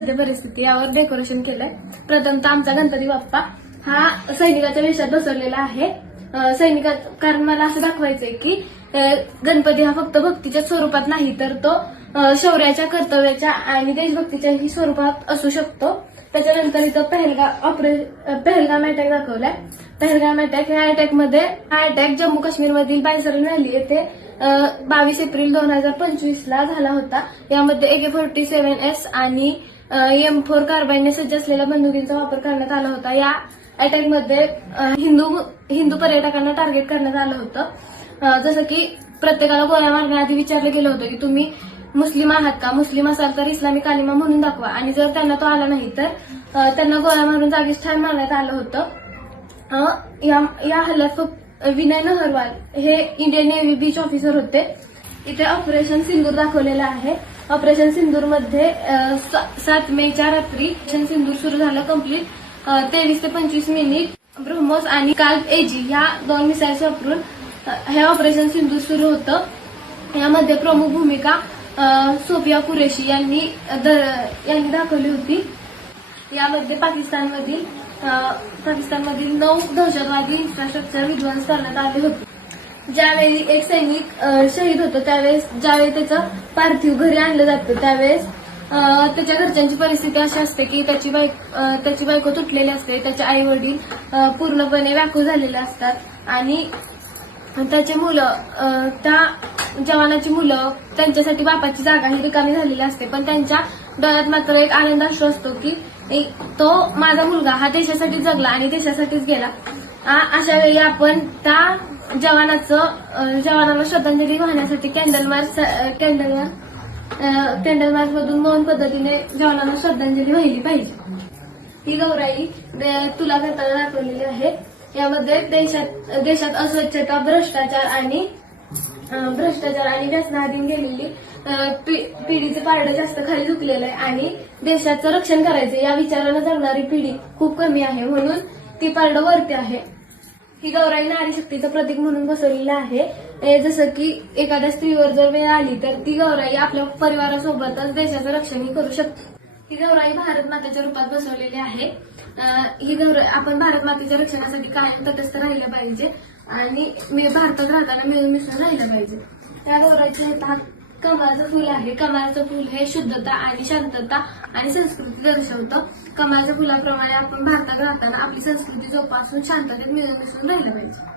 परिस्थिती यावर डेकोरेशन केलंय। प्रथमतः आमचा गणपती बाप्पा हा सैनिकाच्या वेशात बसवलेला आहे। कारण मला असं दाखवायचंय की गणपती हा फक्त भक्तीच्या स्वरूपात नाही तर तो शौर्याच्या, कर्तव्याच्या आणि देशभक्तीच्याही स्वरूपात असू शकतो। त्याच्यानंतर इथं पहलगाम अटॅक दाखवलाय। पहलगाम अटॅक या अटॅक जम्मू काश्मीर मधील बायसरन व्हॅली येथे 22 एप्रिल 2025 ला झाला होता। यामध्ये AK-47S आणि M4 कार्बाईनने सज्ज असलेल्या बंदुकींचा वापर करण्यात आला होता। या अटॅकमध्ये हिंदू पर्यटकांना टार्गेट करण्यात आलं होतं। जसं की प्रत्येकाला गोळ्या मारण्याआधी विचारलं गेलं होतं की तुम्ही मुस्लिम आहात का, मुस्लिम असाल तर इस्लामी कालिमा म्हणून दाखवा, आणि जर त्यांना तो आला नाही तर त्यांना गोळ्या मारून जागीच ठार मारण्यात आलं होतं। या हल्ल्यात विनय नहरवाल हे इंडियन नेव्ही बीच ऑफिसर होते। इथे ऑपरेशन सिंदूर दाखवलेलं आहे। ऑपरेशन सिंदूर मध्ये 7 मेच्या रात्री ऑपरेशन सिंदूर सुरू झालं कंप्लीट 23 ते 25 मिनिट ब्रह्मोस आणि काल्प एजी या 2 मिसाईल्स वापरून हे ऑपरेशन सिंदूर सुरू होतं। यामध्ये प्रमुख भूमिका सोफिया कुरेशी यांनी दाखवली होती। यामध्ये पाकिस्तानमधील 9 दहशतवादी इन्फ्रास्ट्रक्चर विध्वंस करण्यात आले होते। ज्यावेळी एक सैनिक शहीद होतो त्यावेळेस ज्यावेळी त्याचं पार्थिव घरी आणलं जातं त्यावेळेस त्याच्या घरच्यांची परिस्थिती अशी असते की त्याची बायको तुटलेली असते, त्याचे आई वडील पूर्णपणे व्याकुळ झालेले असतात आणि त्याचे मुलं त्या जवानाची मुलं त्यांच्यासाठी बापाची जागा ही रिकामी झालेली असते, पण त्यांच्या डोळ्यात मात्र एक आनंद अश्रू असतो की तो माझा मुलगा हा देशासाठी जगला आणि देशासाठीच गेला। अशा वेळी आपण त्या जवानाला श्रद्धांजली वाहण्यासाठी कॅन्डल मार्च मधून मौन पद्धतीने जवानांना श्रद्धांजली वाहिली पाहिजे। ही गौराई तुला करताना दाखवलेली आहे। यामध्ये देशात अस्वच्छता, भ्रष्टाचार आणि व्यसनाधीन गेलेली पिढीचे पारडं जास्त खाली झुकलेलं आहे आणि देशाचं रक्षण करायचं या विचारानं जगणारी पिढी खूप कमी आहे, म्हणून ती पारडं वरती आहे। ही गौराई नारी शक्तीचं प्रतीक म्हणून बसवलेलं आहे। जसं की एखाद्या स्त्रीवर जर वेळ आली तर ती गौराई आपल्या परिवारासोबतच देशाचं रक्षणही करू शकते। ही गौराई भारत मातेच्या रूपात बसवलेली आहे। ही गौराई आपण भारत मातेच्या रक्षणासाठी कायम तटस्थ राहिलं पाहिजे आणि भारतात राहताना मिळून मिसळून राहिलं पाहिजे। त्या गौराईच्या हातात कमळाचं फुल आहे। कमळाचं फुल हे शुद्धता आणि शांतता आणि संस्कृती दर्शवतं। कमळाच्या फुलाप्रमाणे आपण भारतात राहताना आपली संस्कृती जोपासून शांततेत मिळून मिसळून राहिलं पाहिजे।